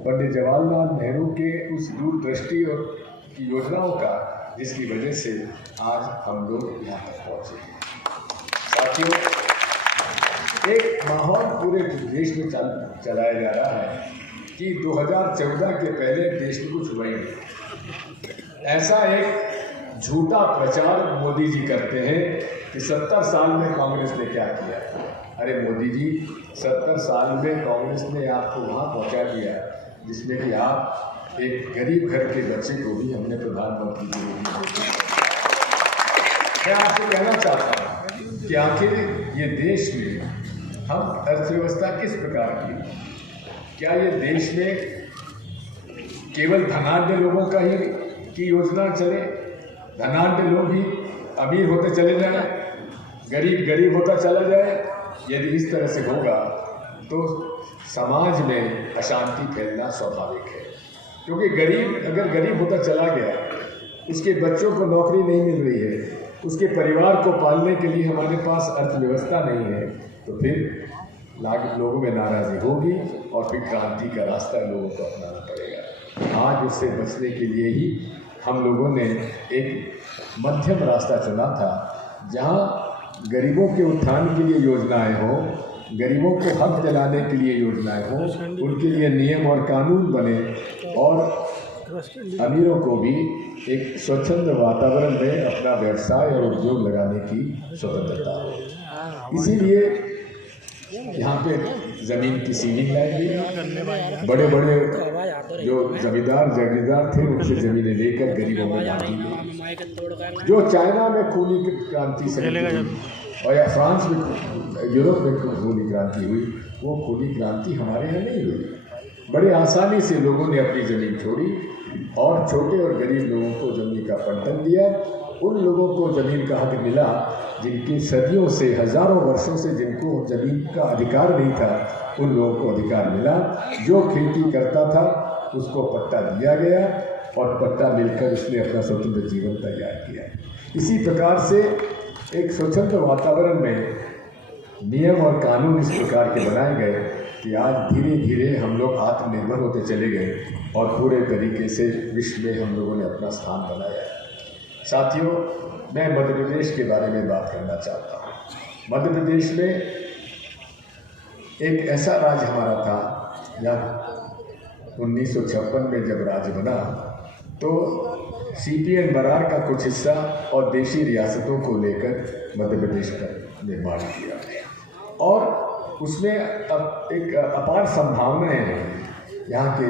पंडित जवाहरलाल नेहरू के उस दूरदृष्टि और की योजनाओं का, जिसकी वजह से आज हम लोग यहाँ तक पहुँचे हैं। साथियों, एक माहौल पूरे देश में चलाया जा रहा है कि 2014 के पहले देश में कुछ हुआ ही नहीं। ऐसा एक झूठा प्रचार मोदी जी करते हैं कि 70 साल में कांग्रेस ने क्या किया। अरे मोदी जी, 70 साल में कांग्रेस ने आपको वहाँ पहुँचा दिया जिसमें कि आप एक गरीब घर के बच्चे को भी हमने प्रधानमंत्री के रूप में देखा। मैं आपसे कहना चाहता हूँ कि आखिर ये देश में हम अर्थव्यवस्था किस प्रकार की, क्या ये देश में केवल धनाढ्य लोगों का ही की योजना चले, धनाढ्य लोग ही अमीर होते चले जाए, गरीब गरीब होता चला जाए? यदि इस तरह से होगा तो समाज में अशांति फैलना स्वाभाविक है, क्योंकि गरीब अगर गरीब होता चला गया, उसके बच्चों को नौकरी नहीं मिल रही है, उसके परिवार को पालने के लिए हमारे पास अर्थव्यवस्था नहीं है, तो फिर लोगों में नाराज़ी होगी और फिर क्रांति का रास्ता लोगों को अपनाना पड़ेगा। आज उससे बचने के लिए ही हम लोगों ने एक मध्यम रास्ता चुना था, जहाँ गरीबों के उत्थान के लिए योजनाएं हों, गरीबों को हक दिलाने के लिए योजनाएं हों, उनके लिए नियम और कानून बने और अमीरों को भी एक स्वच्छंद वातावरण में अपना व्यवसाय और उद्योग लगाने की स्वतंत्रता हो। इसीलिए यहाँ पे ज़मीन की सीलिंग लाई गई। बड़े बड़े जो जमींदार जागीरदार थे उनसे ज़मीनें लेकर गरीबों में बांटी गई। जो चाइना में खूनी क्रांति से और या फ्रांस में, यूरोप में खूनी क्रांति हुई, वो खूनी क्रांति हमारे यहाँ नहीं हुई। बड़े आसानी से लोगों ने अपनी ज़मीन छोड़ी और छोटे और गरीब लोगों को ज़मीन का बंटन दिया। उन लोगों को ज़मीन का हक मिला जिनकी सदियों से, हज़ारों वर्षों से जिनको ज़मीन का अधिकार नहीं था, उन लोगों को अधिकार मिला। जो खेती करता था उसको पट्टा दिया गया और पट्टा मिलकर उसने अपना स्वतंत्र जीवन तैयार किया। इसी प्रकार से एक स्वतंत्र वातावरण में नियम और कानून इस प्रकार के बनाए गए कि आज धीरे धीरे हम लोग आत्मनिर्भर होते चले गए और पूरे तरीके से विश्व में हम लोगों ने अपना स्थान बनाया। साथियों, मैं मध्य प्रदेश के बारे में बात करना चाहता हूँ। मध्य प्रदेश में एक ऐसा राज्य हमारा था, जहाँ 1956 में जब राज्य बना तो CPN बरार का कुछ हिस्सा और देशी रियासतों को लेकर मध्य प्रदेश का निर्माण किया और उसमें अब एक अपार संभावनाएं हैं। यहाँ के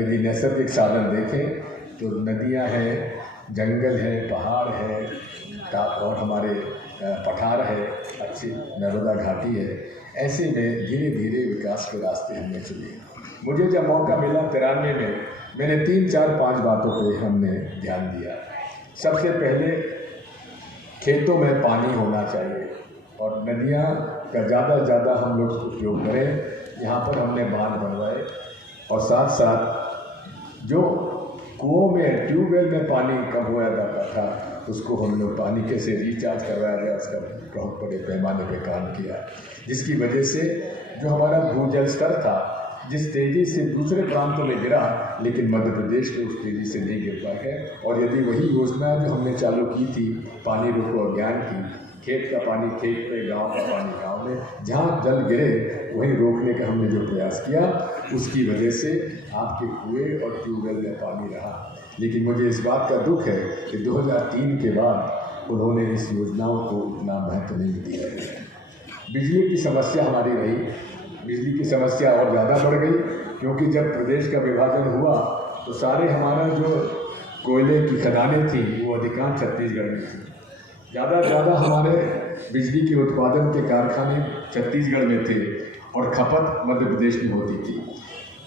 यदि नैसर्गिक साधन देखें तो नदियाँ हैं, जंगल है, पहाड़ है और हमारे पठार है, अच्छी नर्मदा घाटी है। ऐसे में धीरे धीरे विकास के रास्ते हमने चुने। मुझे जब मौका मिला 93 में, मैंने 3-4-5 बातों पे हमने ध्यान दिया। सबसे पहले खेतों में पानी होना चाहिए और नदियाँ का ज़्यादा से ज़्यादा हम लोग उपयोग करें। यहाँ पर हमने बांध बनवाए और साथ साथ जो कुओं में, ट्यूबवेल में पानी कम हुआ जाता था उसको हम लोग पानी कैसे रिचार्ज करवाया गया, उसका बहुत बड़े पैमाने पे काम किया, जिसकी वजह से जो हमारा भूजल स्तर था जिस तेज़ी से दूसरे प्रांतों में गिरा, लेकिन मध्य प्रदेश में उस तेज़ी से नहीं गिर पाया है। और यदि वही योजना जो हमने चालू की थी पानी रोको अभियान की, खेत का पानी खेत पे, गांव का पानी गांव में, जहां जल गिरे वहीं रोकने का हमने जो प्रयास किया, उसकी वजह से आपके कुएं और ट्यूबवेल में पानी रहा। लेकिन मुझे इस बात का दुख है कि 2003 के बाद उन्होंने इस योजनाओं को उतना महत्व नहीं दिया। बिजली की समस्या हमारी रही, बिजली की समस्या और ज़्यादा बढ़ गई, क्योंकि जब प्रदेश का विभाजन हुआ तो सारे हमारा जो कोयले की खदानें थी वो अधिकांश छत्तीसगढ़ में थी। ज़्यादा से ज़्यादा हमारे बिजली के उत्पादन के कारखाने छत्तीसगढ़ में थे और खपत मध्य प्रदेश में होती थी।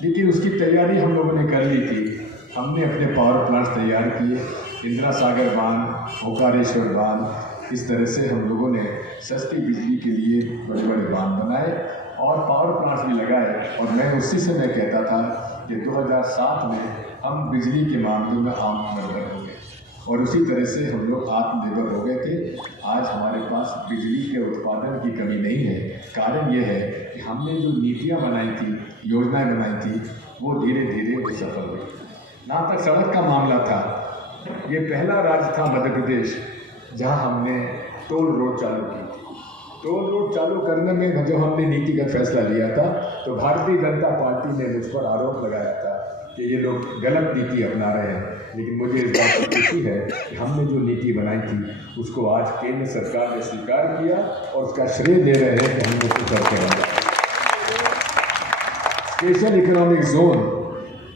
लेकिन उसकी तैयारी हम लोगों ने कर ली थी। हमने अपने पावर प्लांट्स तैयार किए, इंदिरा सागर बांध, ओकारेश्वर बांध, इस तरह से हम लोगों ने सस्ती बिजली के लिए बड़े बड़े बांध बनाए और पावर प्लांट्स भी लगाए। और मैं उसी से मैं कहता था कि 2007 में हम बिजली के मामले में आत्मनिर्भर हो गए और उसी तरह से हम लोग आत्मनिर्भर हो गए थे। आज हमारे पास बिजली के उत्पादन की कमी नहीं है। कारण यह है कि हमने जो नीतियाँ बनाई थी, योजनाएं बनाई थी, वो धीरे धीरे सफल हुई। जहाँ तक सड़क का मामला था, ये पहला राज्य था मध्य प्रदेश जहाँ हमने टोल रोड चालू की थी। टोल रोड चालू करने में जब हमने नीतिगत फैसला लिया था तो भारतीय जनता पार्टी ने मुझ पर आरोप लगाया था कि ये लोग गलत नीति अपना रहे हैं, लेकिन मुझे इस बात की खुशी है कि हमने जो नीति बनाई थी उसको आज केंद्र सरकार ने स्वीकार किया और उसका श्रेय दे रहे हैं कि हमने कुछ करके बनाया। स्पेशल इकोनॉमिक जोन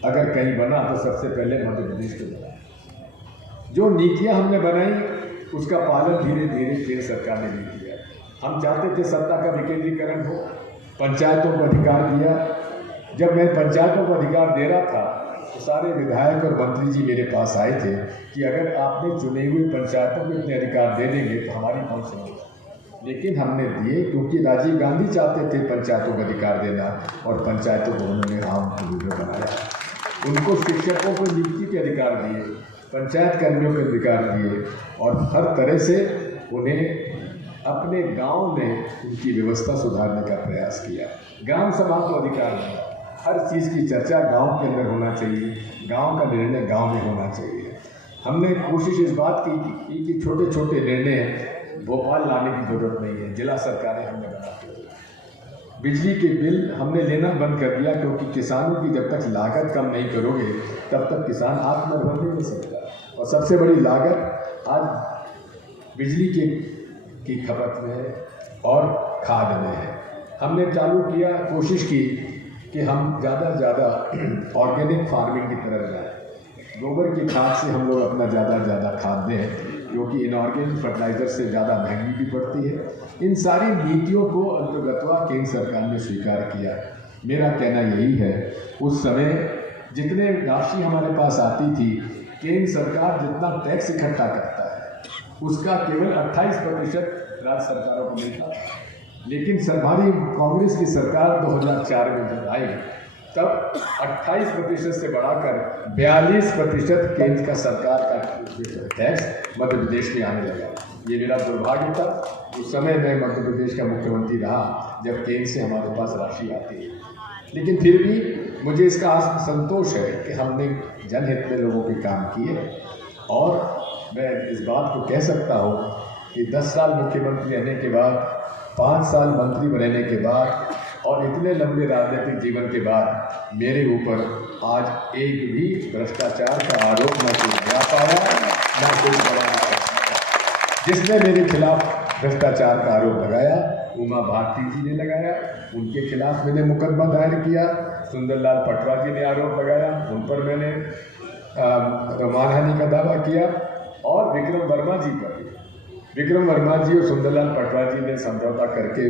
अगर कहीं बना तो सबसे पहले मध्य प्रदेश को बना। जो नीतियां हमने बनाई उसका पालन धीरे धीरे केंद्र सरकार ने भी किया। हम चाहते थे सत्ता का विकेंद्रीकरण हो, पंचायतों को अधिकार दिया। जब मैं पंचायतों को अधिकार दे रहा था तो सारे विधायक और मंत्री जी मेरे पास आए थे कि अगर आपने चुने हुए पंचायतों को इतने अधिकार दे देंगे तो हमारी कौन सुनेगा। लेकिन हमने दिए क्योंकि राजीव गांधी चाहते थे पंचायतों को अधिकार देना और पंचायतों को उन्होंने आम लीडर बनाया। उनको शिक्षकों को नियुक्ति के अधिकार दिए, पंचायत कर्मियों के अधिकार दिए और हर तरह से उन्हें अपने गांव में उनकी व्यवस्था सुधारने का प्रयास किया। ग्राम सभा को अधिकार दिया। हर चीज़ की चर्चा गांव के अंदर होना चाहिए, गांव का निर्णय गांव में होना चाहिए। हमने कोशिश इस बात की कि छोटे छोटे निर्णय भोपाल लाने की जरूरत नहीं है, जिला सरकारें हमने बनाती हैं। बिजली के बिल हमने लेना बंद कर दिया क्योंकि किसानों की जब तक लागत कम नहीं करोगे तब तक किसान आत्मनिर्भर नहीं हो सकता। और सबसे बड़ी लागत आज बिजली की खपत में है और खाद में है। हमने चालू किया, कोशिश की कि हम ज़्यादा से ज़्यादा ऑर्गेनिक फार्मिंग की तरफ जाएं। गोबर की खाद से हम लोग अपना ज़्यादा से ज़्यादा खाद दें क्योंकि इनऑर्गेनिक फर्टिलाइज़र से ज़्यादा महंगी भी पड़ती है। इन सारी नीतियों को अंतर्गतवा केंद्र सरकार ने स्वीकार किया। मेरा कहना यही है, उस समय जितने राशि हमारे पास आती थी, केंद्र सरकार जितना टैक्स इकट्ठा करता है उसका केवल 28% राज्य सरकारों को मिलता। लेकिन हमारी कांग्रेस की सरकार 2004 में जब आई तब 28% से बढ़ाकर 42% केंद्र का सरकार का टैक्स मध्य प्रदेश में आने लगा। ये मेरा दुर्भाग्य था। उस समय मैं मध्य प्रदेश का मुख्यमंत्री रहा जब केंद्र से हमारे पास राशि आती है, लेकिन फिर भी मुझे इसका संतोष है कि हमने जनहित में लोगों के काम किए। और मैं इस बात को कह सकता हूँ कि 10 साल मुख्यमंत्री रहने के बाद, 5 साल मंत्री बनने के बाद और इतने लंबे राजनीतिक जीवन के बाद मेरे ऊपर आज एक भी भ्रष्टाचार का आरोप न कोई लगा पाया, न कोई लगाना पाया। जिसने मेरे खिलाफ भ्रष्टाचार का आरोप लगाया उमा भारती जी ने लगाया, उनके खिलाफ मैंने मुकदमा दायर किया। सुंदरलाल पटवा जी ने आरोप लगाया, उन पर मैंने मानहानि का दावा किया। और विक्रम वर्मा जी पर, विक्रम वर्मा जी और सुंदरलाल पटवा जी ने समझौता करके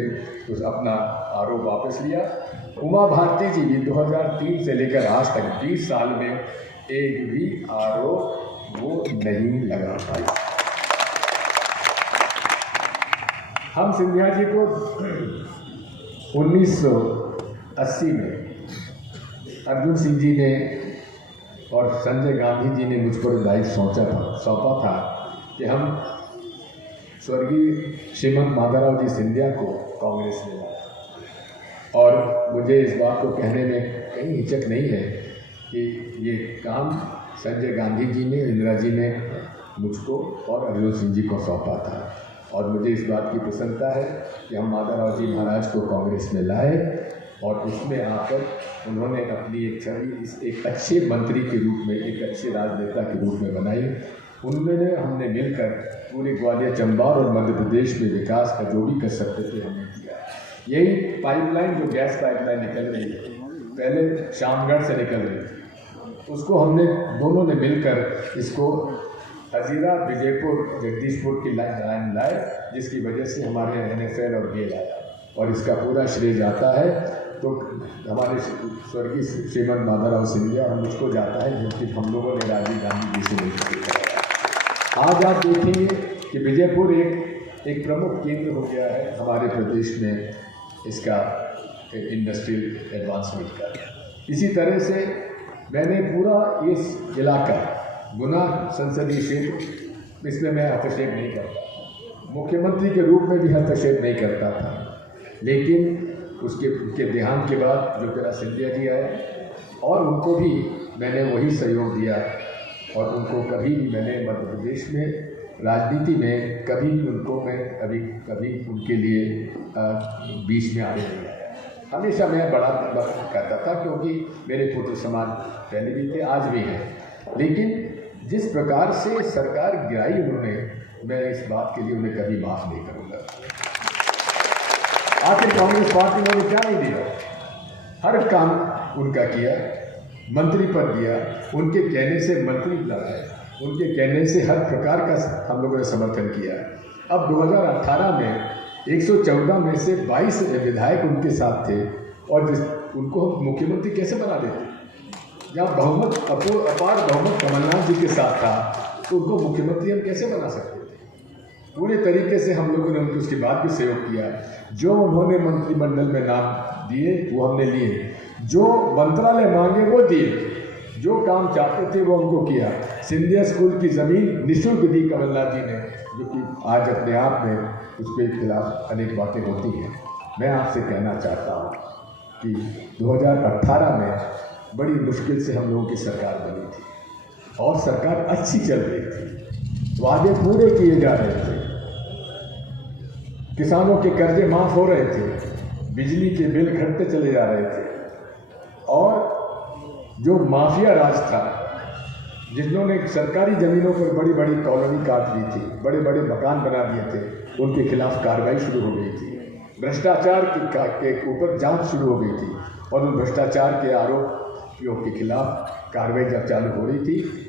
उस अपना आरोप वापस लिया। उमा भारती जी भी 2003 से लेकर आज तक 20 साल में एक भी आरोप वो नहीं लगा पाई। हम सिंधिया जी को 1980 में अर्जुन सिंह जी ने और संजय गांधी जी ने मुझ पर दायित्व सौंपा था कि हम स्वर्गीय श्रीमंत माधवराव जी सिंधिया को कांग्रेस में लाया। और मुझे इस बात को कहने में कहीं हिचक नहीं है कि ये काम संजय गांधी जी ने, इंदिरा जी ने मुझको और अर्जुन सिंह जी को सौंपा था। और मुझे इस बात की प्रसन्नता है कि हम माधवराव जी महाराज को कांग्रेस में लाए और उसमें आकर उन्होंने अपनी एक छवि एक अच्छे मंत्री के रूप में, एक अच्छे राजनेता के रूप में बनाई। उन्होंने हमने मिलकर पूरे ग्वालियर, चंबा और मध्य प्रदेश में विकास का जो भी कर सकते थे हमने किया। यही पाइपलाइन, जो गैस पाइपलाइन निकल रही है, पहले शामगढ़ से निकल रही थी, उसको हमने दोनों ने मिलकर इसको हजीरा, विजयपुर, जगदीशपुर की लाइन लाए, जिसकी वजह से हमारे NFL और गेल आया। और इसका पूरा श्रेय जाता है तो हमारे स्वर्गीय श्रीमंत माधवराव सिंधिया और मुझको जाता है, क्योंकि हम लोगों ने राजीव गांधी जी से मिलकर कराया। आज आप देखेंगे कि विजयपुर एक प्रमुख केंद्र हो गया है हमारे प्रदेश में इसका इंडस्ट्रियल एडवांसमेंट का। इसी तरह से मैंने पूरा इस इलाका, गुना संसदीय क्षेत्र, इसमें मैं हस्तक्षेप नहीं करता, मुख्यमंत्री के रूप में भी हस्तक्षेप नहीं करता था। लेकिन उसके देहांत के बाद जो मेरा सिंधिया जी आए और उनको भी मैंने वही सहयोग दिया और उनको कभी भी मैंने मध्य प्रदेश में राजनीति में कभी भी उनको मैं कभी उनके लिए बीच में आने नहीं आया। हमेशा मैं बड़ा कहता था, क्योंकि मेरे पुत्र समान पहले भी थे, आज भी हैं। लेकिन जिस प्रकार से सरकार गिराई उन्होंने, मैं इस बात के लिए उन्हें कभी माफ़ नहीं करूँगा। आखिर कांग्रेस पार्टी ने क्या नहीं दिया? हर काम उनका किया, मंत्री पद दिया, उनके कहने से मंत्री लगाए, उनके कहने से हर प्रकार का हम लोगों ने समर्थन किया। अब 2018 में 114 में से 22 विधायक उनके साथ थे और उनको हम मुख्यमंत्री कैसे बना देते? जहाँ बहुमत अपार बहुमत कमलनाथ जी के साथ था, तो उनको मुख्यमंत्री हम कैसे बना सकते थे? पूरे तरीके से हम लोगों ने उनको उसके बाद भी सहयोग किया। जो उन्होंने मंत्रिमंडल में नाम दिए वो हमने लिए, जो मंत्रालय मांगे वो दिए, जो काम चाहते थे वो उनको किया। सिंधिया स्कूल की ज़मीन निःशुल्क दी कमलनाथ जी ने, जो कि आज अपने आप में उसके खिलाफ अनेक बातें होती हैं। मैं आपसे कहना चाहता हूँ कि 2018 में बड़ी मुश्किल से हम लोगों की सरकार बनी थी और सरकार अच्छी चल रही थी, वादे पूरे किए जा रहे थे, किसानों के कर्जे माफ़ हो रहे थे, बिजली के बिल घटते चले जा रहे थे और जो माफिया राज था, जिन्होंने सरकारी ज़मीनों पर बड़ी बड़ी कॉलोनी काट दी थी, बड़े बड़े मकान बना दिए थे, उनके खिलाफ कार्रवाई शुरू हो गई थी। भ्रष्टाचार के ऊपर जांच शुरू हो गई थी और उन भ्रष्टाचार के आरोपियों के खिलाफ कार्रवाई जब चालू हो रही थी